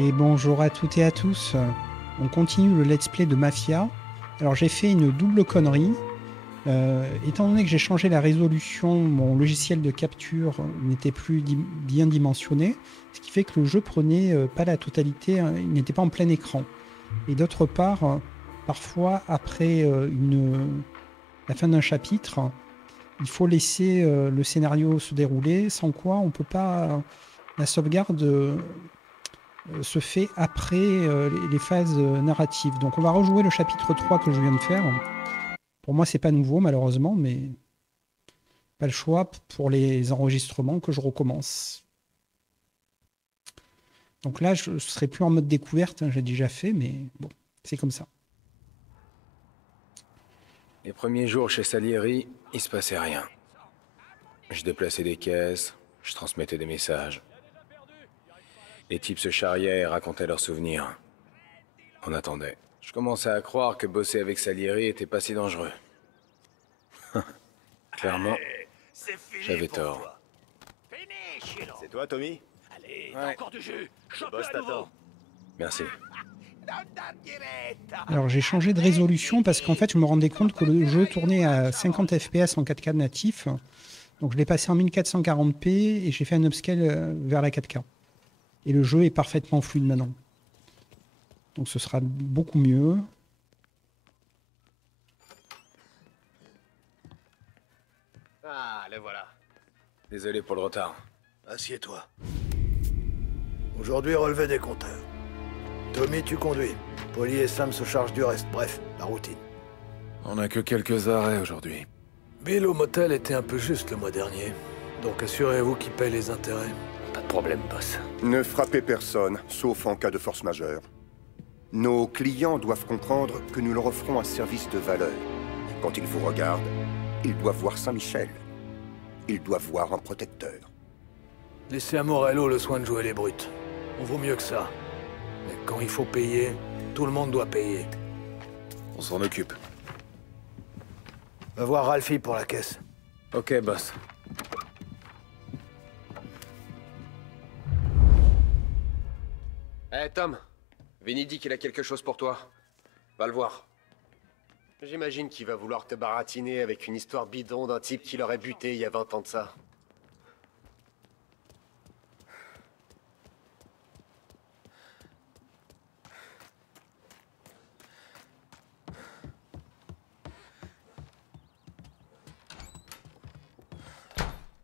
Et bonjour à toutes et à tous. On continue le let's play de Mafia. Alors j'ai fait une double connerie. Étant donné que j'ai changé la résolution, mon logiciel de capture n'était plus bien dimensionné, ce qui fait que le jeu prenait pas la totalité, hein, il n'était pas en plein écran. Et d'autre part, parfois après la fin d'un chapitre, il faut laisser le scénario se dérouler, sans quoi on peut pas. La sauvegarde se fait après les phases narratives. Donc on va rejouer le chapitre 3 que je viens de faire. Pour moi, c'est pas nouveau, malheureusement, mais pas le choix pour les enregistrements que je recommence. Donc là, je ne serai plus en mode découverte, hein, j'ai déjà fait, mais bon, c'est comme ça. Les premiers jours chez Salieri, il se passait rien. Je déplaçais des caisses, je transmettais des messages. Les types se charriaient et racontaient leurs souvenirs. On attendait. Je commençais à croire que bosser avec Salieri était pas si dangereux. Clairement, j'avais tort. C'est toi, Tommy? Allez, Ouais. encore du jus. Le Champion boss à nouveau. t'attend. Merci. Alors j'ai changé de résolution parce qu'en fait, je me rendais compte que le jeu tournait à 50 FPS en 4K natif. Donc je l'ai passé en 1440p et j'ai fait un upscale vers la 4K. Et le jeu est parfaitement fluide maintenant. Donc ce sera beaucoup mieux. Ah, le voilà. Désolé pour le retard. Assieds-toi. Aujourd'hui, relevé des compteurs. Tommy, tu conduis. Polly et Sam se chargent du reste. Bref, la routine. On n'a que quelques arrêts aujourd'hui. Bill au motel était un peu juste le mois dernier. Donc assurez-vous qu'il paye les intérêts. Pas de problème, boss. Ne frappez personne, sauf en cas de force majeure. Nos clients doivent comprendre que nous leur offrons un service de valeur. Quand ils vous regardent, ils doivent voir Saint-Michel. Ils doivent voir un protecteur. Laissez à Morello le soin de jouer les brutes. On vaut mieux que ça. Mais quand il faut payer, tout le monde doit payer. On s'en occupe. Va voir Ralphie pour la caisse. Ok, boss. Eh, Tom. Vinny dit qu'il a quelque chose pour toi. Va le voir. J'imagine qu'il va vouloir te baratiner avec une histoire bidon d'un type qui l'aurait buté il y a 20 ans de ça.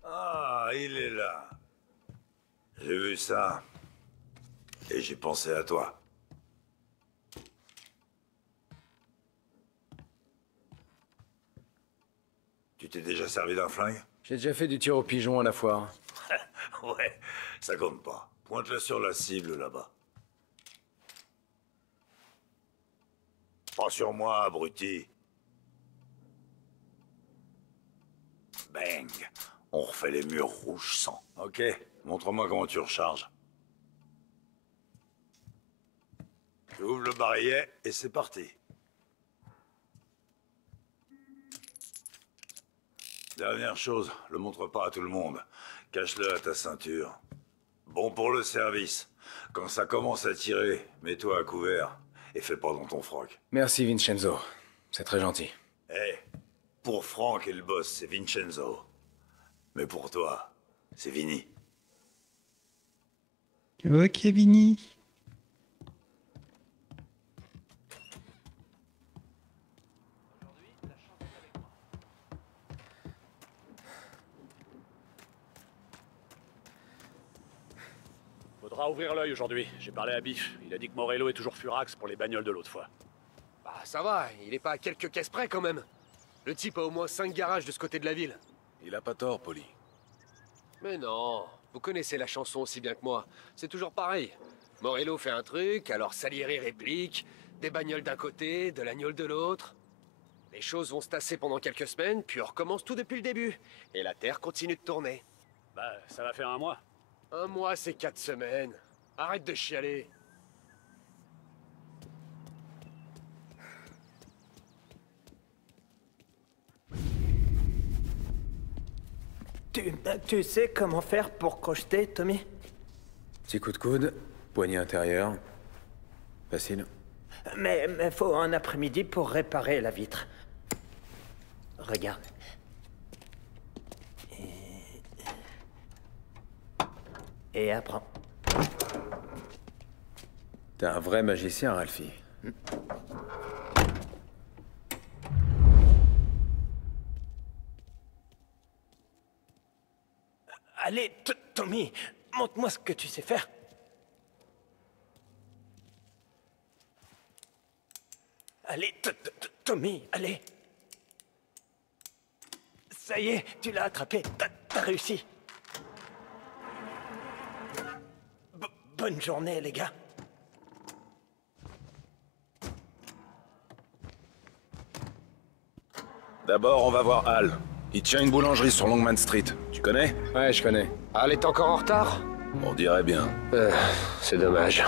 Ah, il est là. J'ai vu ça. Et j'ai pensé à toi. Tu t'es déjà servi d'un flingue? J'ai déjà fait du tir au pigeon à la foire. Ouais, ça compte pas. Pointe-le sur la cible là-bas. Pas sur moi, abruti. Bang. On refait les murs rouges sang. Ok, montre-moi comment tu recharges. Tu ouvres le barillet et c'est parti. Dernière chose, le montre pas à tout le monde. Cache-le à ta ceinture. Bon pour le service. Quand ça commence à tirer, mets-toi à couvert et fais pas dans ton froc. Merci, Vincenzo. C'est très gentil. Eh, pour Franck et le boss, c'est Vincenzo. Mais pour toi, c'est Vinny. Ok, Vinny. Faudra ouvrir l'œil aujourd'hui. J'ai parlé à Biff. Il a dit que Morello est toujours furax pour les bagnoles de l'autre fois. Bah, ça va, il est pas à quelques caisses près quand même. Le type a au moins 5 garages de ce côté de la ville. Il a pas tort, Polly. Mais non, vous connaissez la chanson aussi bien que moi. C'est toujours pareil. Morello fait un truc, alors Salieri réplique. Des bagnoles d'un côté, de l'agnole de l'autre. Les choses vont se tasser pendant quelques semaines, puis on recommence tout depuis le début. Et la Terre continue de tourner. Bah, ça va faire un mois. Un mois, c'est 4 semaines. Arrête de chialer. Tu sais comment faire pour crocheter, Tommy? Petit coup de coude, Poignée intérieure. Facile. Mais faut un après-midi pour réparer la vitre. Regarde. Et apprends. T'es un vrai magicien, Ralphie. Allez, Tommy, montre-moi ce que tu sais faire. Allez, Tommy, allez. Ça y est, tu l'as attrapé. T'as réussi. Bonne journée, les gars. D'abord, on va voir Al. Il tient une boulangerie sur Longman Street. Tu connais? Ouais, je connais. Al est encore en retard? On dirait bien. C'est dommage.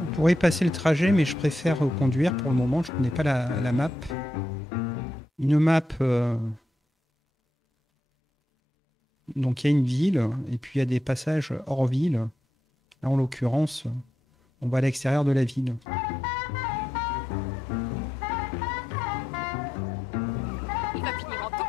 On pourrait passer le trajet, mais je préfère conduire pour le moment. Je connais pas la map. Une map... Donc il y a une ville, et puis il y a des passages hors ville. Là, en l'occurrence, on va à l'extérieur de la ville. Il va finir en tôle.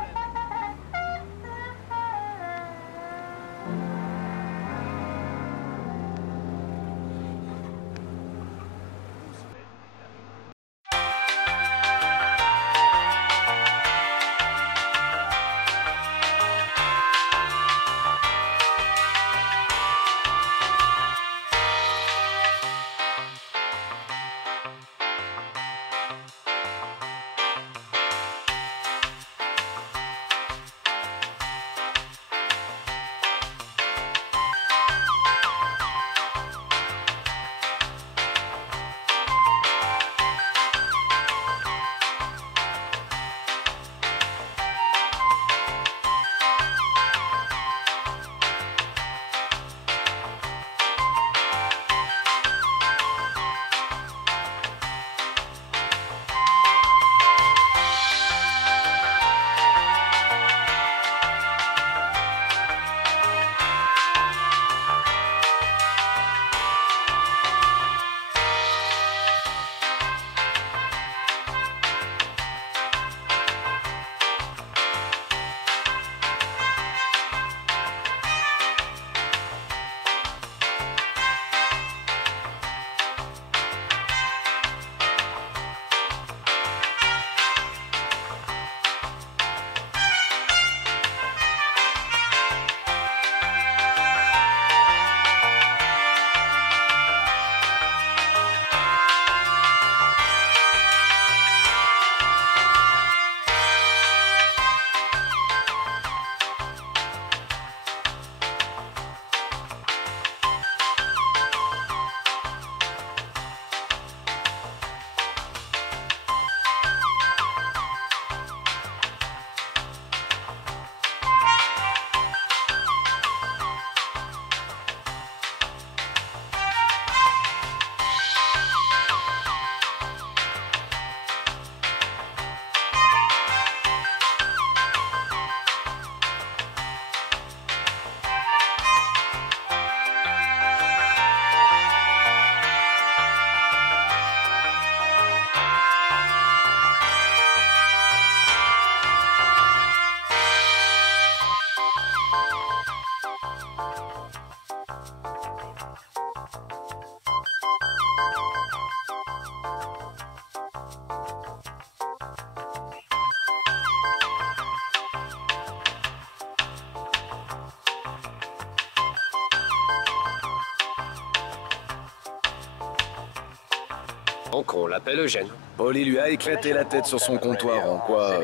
Donc on l'appelle Eugène. Polly lui a éclaté la tête sur son comptoir en quoi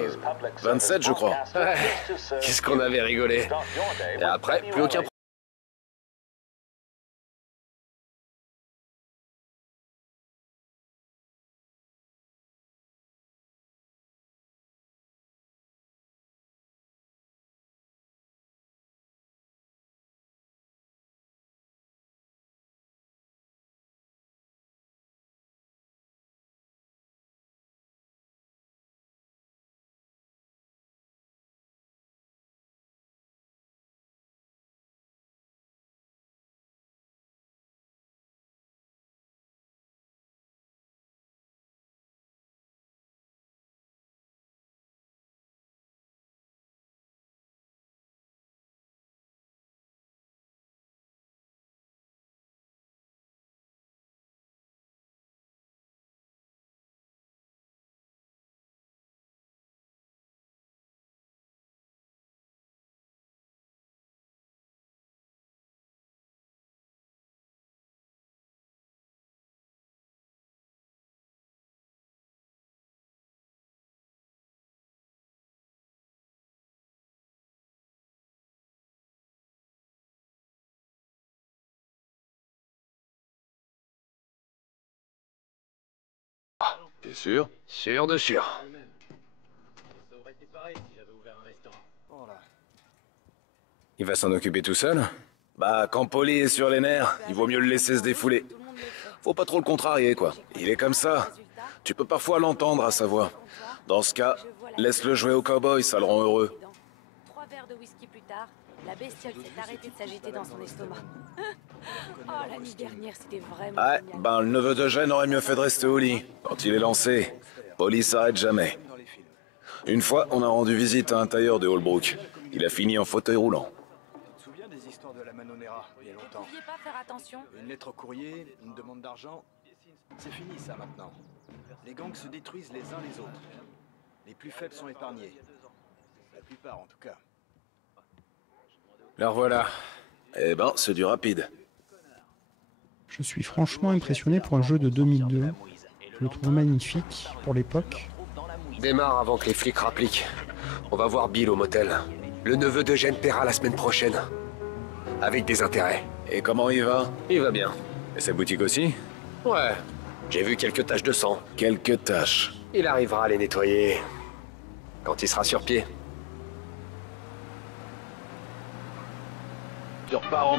27, je crois. Ouais, qu'est-ce qu'on avait rigolé. Et après, plus aucun problème. sûr? Sûr de sûr. Il va s'en occuper tout seul? Bah, quand Polly est sur les nerfs, il vaut mieux le laisser se défouler. Faut pas trop le contrarier, quoi. Il est comme ça. Tu peux parfois l'entendre à sa voix. Dans ce cas, laisse-le jouer au cowboy, ça le rend heureux. 3 verres de whisky plus tard, la bestiole s'est arrêtée de s'agiter dans son estomac. Oh, la nuit dernière, c'était vraiment Ouais, génial. ben le neveu de Gênes aurait mieux fait de rester au lit. Quand il est lancé, Polly s'arrête jamais. Une fois, on a rendu visite à un tailleur de Holbrook. Il a fini en fauteuil roulant. Tu te souviens des histoires de la Manonera, il y a Vous longtemps? pouviez pas faire attention? Une lettre au courrier, une demande d'argent. C'est fini ça maintenant. Les gangs se détruisent les uns les autres. Les plus faibles sont épargnés. La plupart en tout cas. Alors voilà. Eh ben, c'est du rapide. Je suis franchement impressionné pour un jeu de 2002. Je le trouve magnifique pour l'époque. Démarre avant que les flics rappliquent. On va voir Bill au motel. Le neveu de Gênes paiera la semaine prochaine. Avec des intérêts. Et comment il va? Il va bien. Et sa boutique aussi? Ouais. J'ai vu quelques taches de sang. Quelques tâches. Il arrivera à les nettoyer. Quand il sera sur pied. Tu repars en...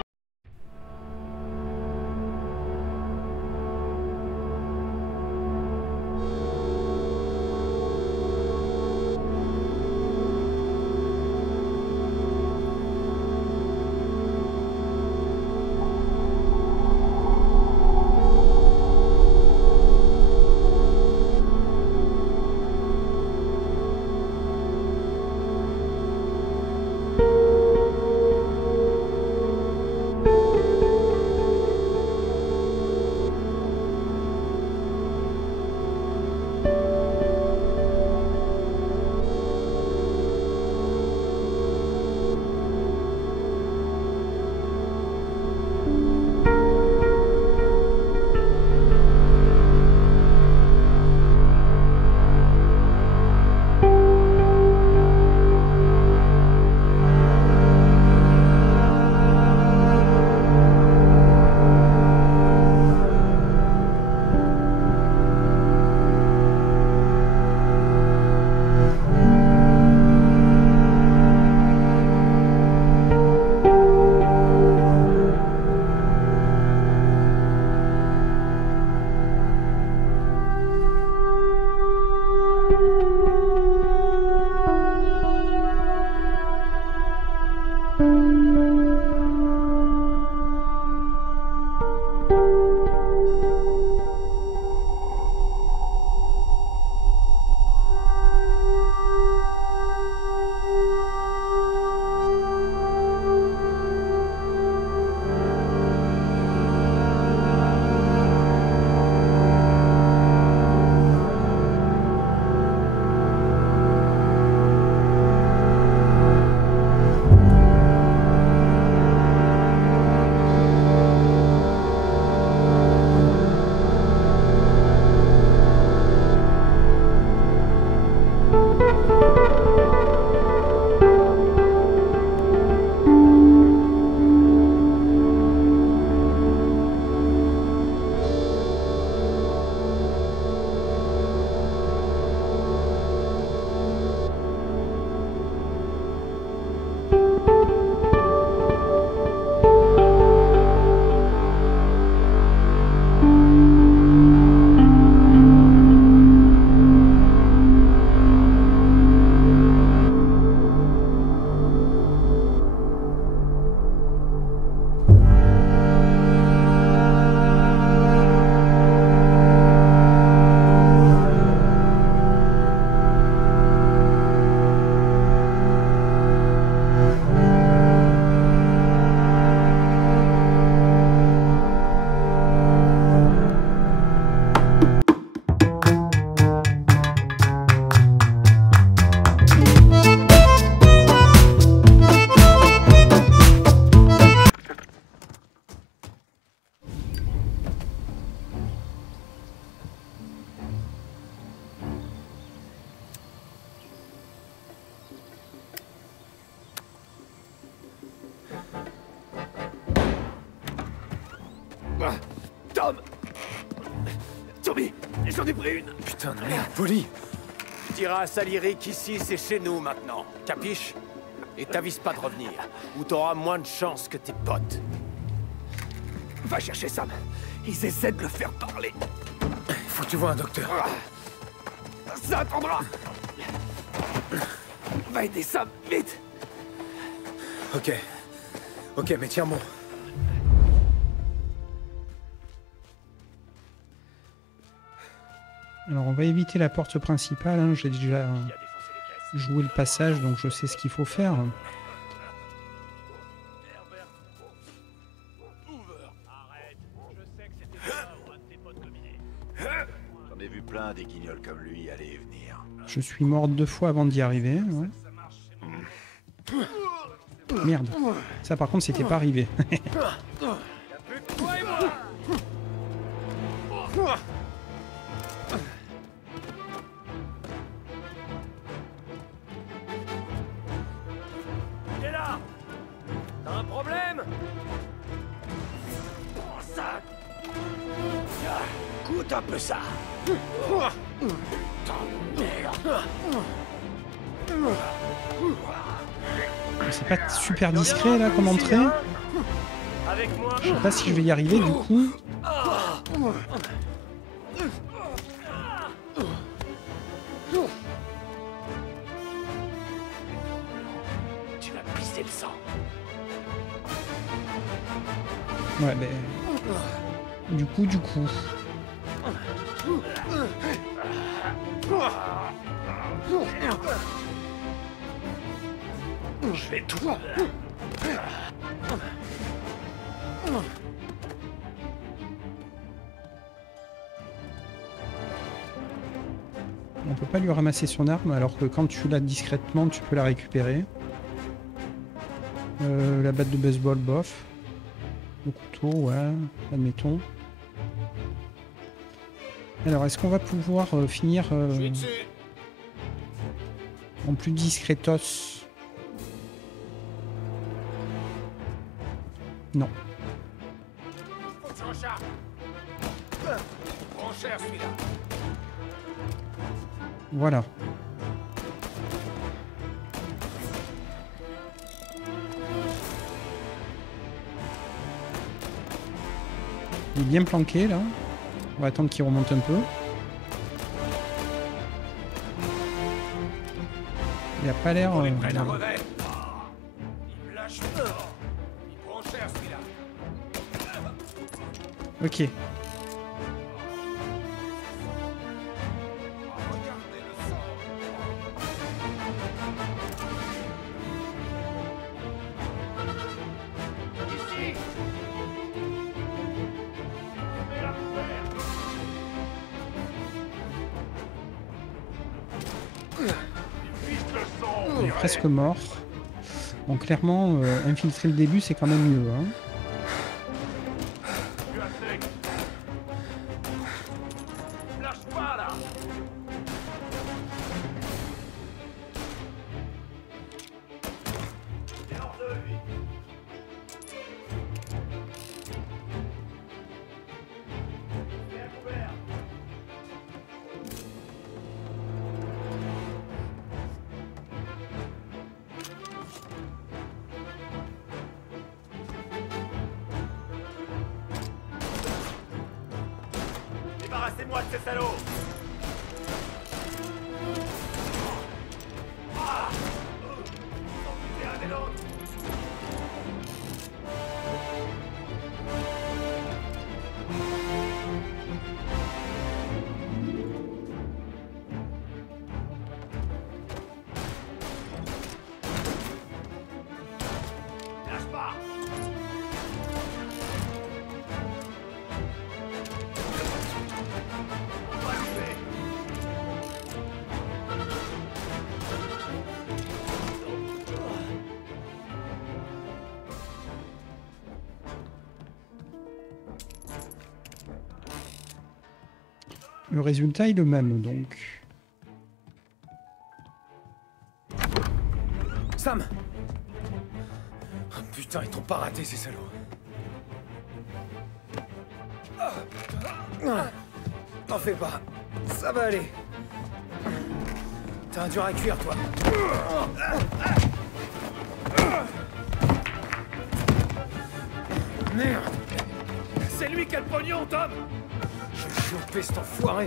Tom! Tom! zombies. J'en ai pris une. Putain de merde, Polly. Tu diras à Salieri qu'ici, c'est chez nous maintenant. Capiche? Et t'avises pas de revenir, ou t'auras moins de chance que tes potes. Va chercher Sam. Ils essaient de le faire parler. Faut que tu vois un docteur. Ça attendra. Va aider Sam, vite. Ok. Ok, mais tiens bon. Alors on va éviter la porte principale, hein. J'ai déjà joué le passage, donc je sais ce qu'il faut faire. J'en ai vu plein des guignols comme lui aller et venir. Je suis mort 2 fois avant d'y arriver. Ouais. Merde. Ça par contre c'était pas arrivé. T'es là. T'as un problème? Prends ça. Goûte un peu ça. C'est pas super discret là comme entrée. Je sais pas si je vais y arriver du coup. Tu vas pisser le sang. Ouais, ben. Du coup. Je vais tout. On peut pas lui ramasser son arme alors que quand tu l'as discrètement tu peux la récupérer. La batte de baseball, bof. Le couteau, ouais, admettons. Alors est-ce qu'on va pouvoir finir en plus discretos? Non. Voilà. Il est bien planqué là. On va attendre qu'il remonte un peu. Il a pas l'air... Ok. Il est presque mort. Bon, clairement, infiltrer le début, c'est quand même mieux. Hein. Débarrassez-moi de ces salauds! Le résultat est le même, donc. Sam! Oh, putain, ils t'ont pas raté, ces salauds. T'en fais pas. Ça va aller. T'as un dur à cuire, toi. Merde. C'est lui qui a le pognon, Tom! Je vais choper cet enfoiré.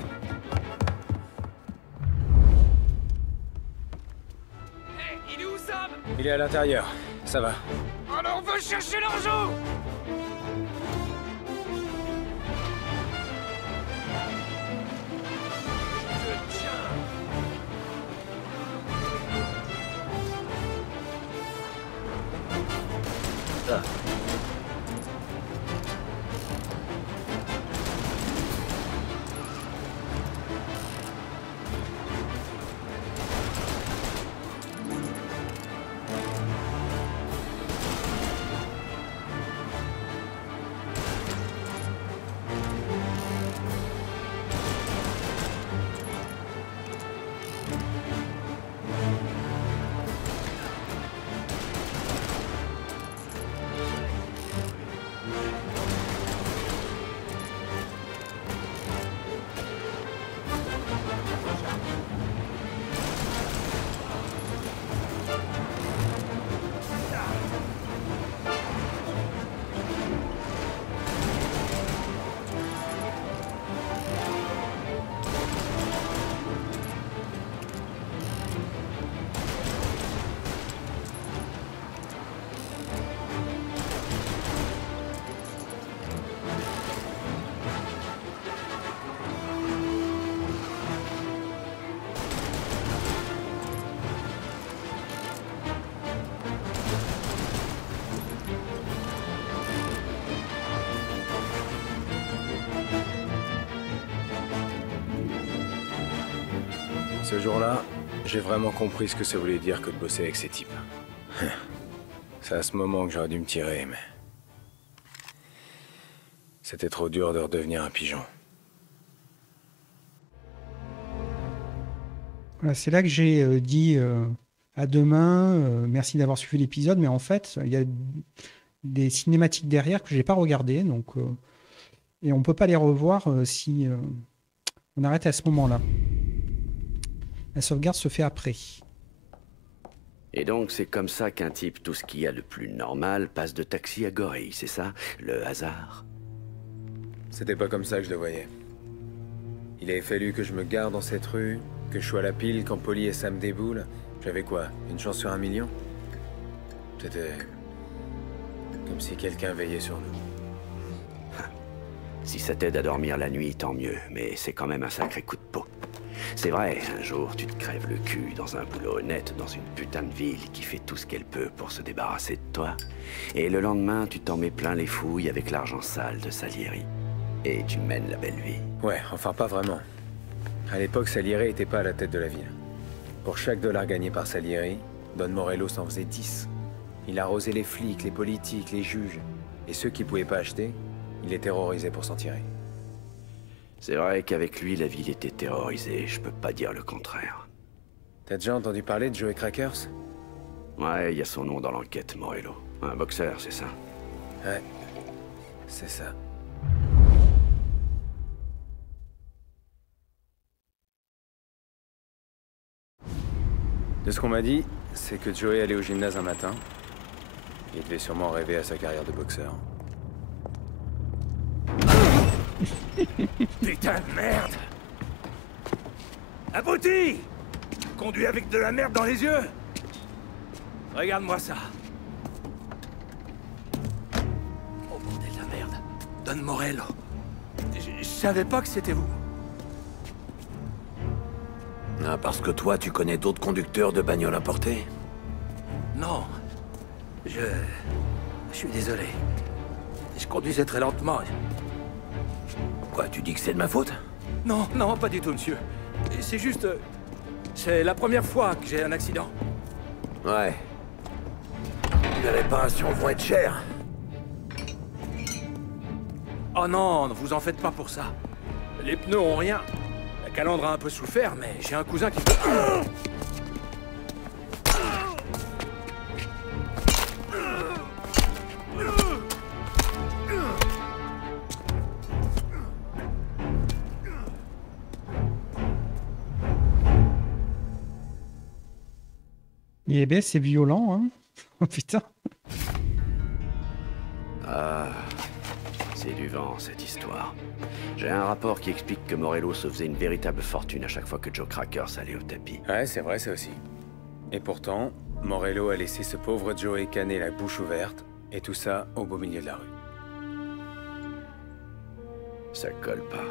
Hé, il est où, Sam? Il est à l'intérieur. Ça va. Alors on va chercher l'argent! Ce jour-là, j'ai vraiment compris ce que ça voulait dire que de bosser avec ces types. C'est à ce moment que j'aurais dû me tirer, mais... C'était trop dur de redevenir un pigeon. Voilà, c'est là que j'ai dit à demain, merci d'avoir suivi l'épisode, mais en fait, il y a des cinématiques derrière que j'ai pas regardées, donc et on peut pas les revoir si on arrête à ce moment-là. La sauvegarde se fait après. Et donc c'est comme ça qu'un type tout ce qu'il y a de plus normal passe de taxi à gorille, c'est ça? Le hasard? C'était pas comme ça que je le voyais. Il avait fallu que je me gare dans cette rue, que je sois à la pile quand Polly et Sam déboulent. J'avais quoi? Une chance sur 1 million? C'était... comme si quelqu'un veillait sur nous. Si ça t'aide à dormir la nuit, tant mieux, mais c'est quand même un sacré coup de peau. C'est vrai, un jour tu te crèves le cul dans un boulot honnête, dans une putain de ville qui fait tout ce qu'elle peut pour se débarrasser de toi. Et le lendemain, tu t'en mets plein les fouilles avec l'argent sale de Salieri. Et tu mènes la belle vie. Ouais, enfin pas vraiment. À l'époque, Salieri était pas à la tête de la ville. Pour chaque dollar gagné par Salieri, Don Morello s'en faisait 10. Il arrosait les flics, les politiques, les juges. Et ceux qui pouvaient pas acheter, il les terrorisait pour s'en tirer. C'est vrai qu'avec lui, la ville était terrorisée, je peux pas dire le contraire. T'as déjà entendu parler de Joey Crackers? Ouais, il y a son nom dans l'enquête, Morello. Un boxeur, c'est ça? Ouais, c'est ça. De ce qu'on m'a dit, c'est que Joey allait au gymnase un matin. Il devait sûrement rêver à sa carrière de boxeur. Putain de merde! Abruti! Conduis avec de la merde dans les yeux! Regarde-moi ça. Oh bordel de la merde. Don Morello. Je savais pas que c'était vous. Ah, parce que toi, tu connais d'autres conducteurs de bagnoles importées? Non. Je suis désolé. Je conduisais très lentement. Quoi, tu dis que c'est de ma faute? Non, non, pas du tout, monsieur. C'est juste... c'est la première fois que j'ai un accident. Ouais. Les réparations vont être chères. Oh non, ne vous en faites pas pour ça. Les pneus ont rien. La calandre a un peu souffert, mais j'ai un cousin qui peut... Eh ben, c'est violent, hein. Oh putain. Ah, c'est du vent, cette histoire. J'ai un rapport qui explique que Morello se faisait une véritable fortune à chaque fois que Joe Crackers allait au tapis. Ouais, c'est vrai, ça aussi. Et pourtant, Morello a laissé ce pauvre Joey Canet la bouche ouverte, et tout ça au beau milieu de la rue. Ça colle pas.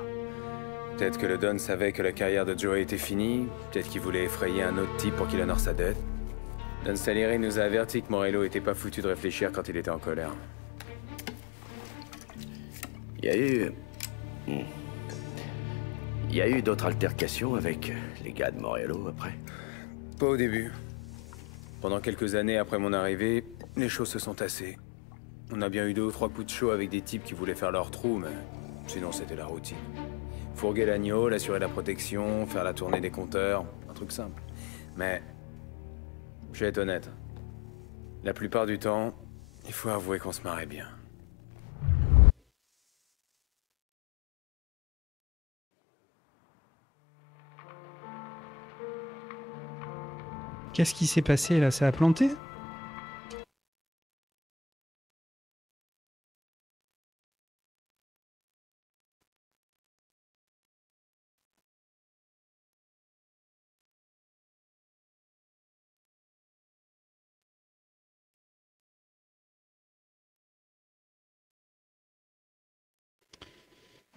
Peut-être que le Don savait que la carrière de Joey était finie, peut-être qu'il voulait effrayer un autre type pour qu'il honore sa dette. Don Salieri nous a averti que Morello était pas foutu de réfléchir quand il était en colère. Il y a eu d'autres altercations avec les gars de Morello après? Pas au début. Pendant quelques années après mon arrivée, les choses se sont tassées. On a bien eu 2 ou 3 coups de chaud avec des types qui voulaient faire leur trou, mais sinon c'était la routine. Fourguer l'agneau, assurer la protection, faire la tournée des compteurs, un truc simple. Mais, je vais être honnête, la plupart du temps, il faut avouer qu'on se marrait bien. Qu'est-ce qui s'est passé là? Ça a planté?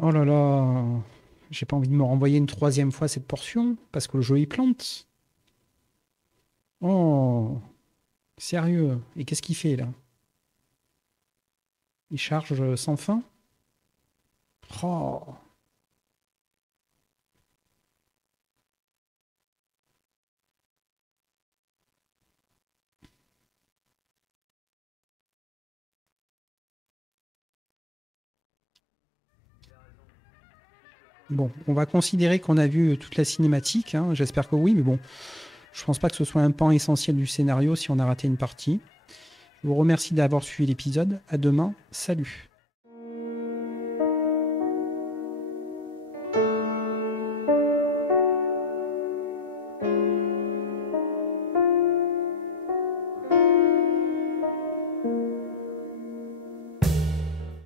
Oh là là, j'ai pas envie de me renvoyer une 3e fois cette portion parce que le jeu il plante. Oh, sérieux. Et qu'est-ce qu'il fait là? Il charge sans fin? Oh. Bon, on va considérer qu'on a vu toute la cinématique, hein. J'espère que oui, mais bon, je pense pas que ce soit un pan essentiel du scénario si on a raté une partie. Je vous remercie d'avoir suivi l'épisode. À demain, salut.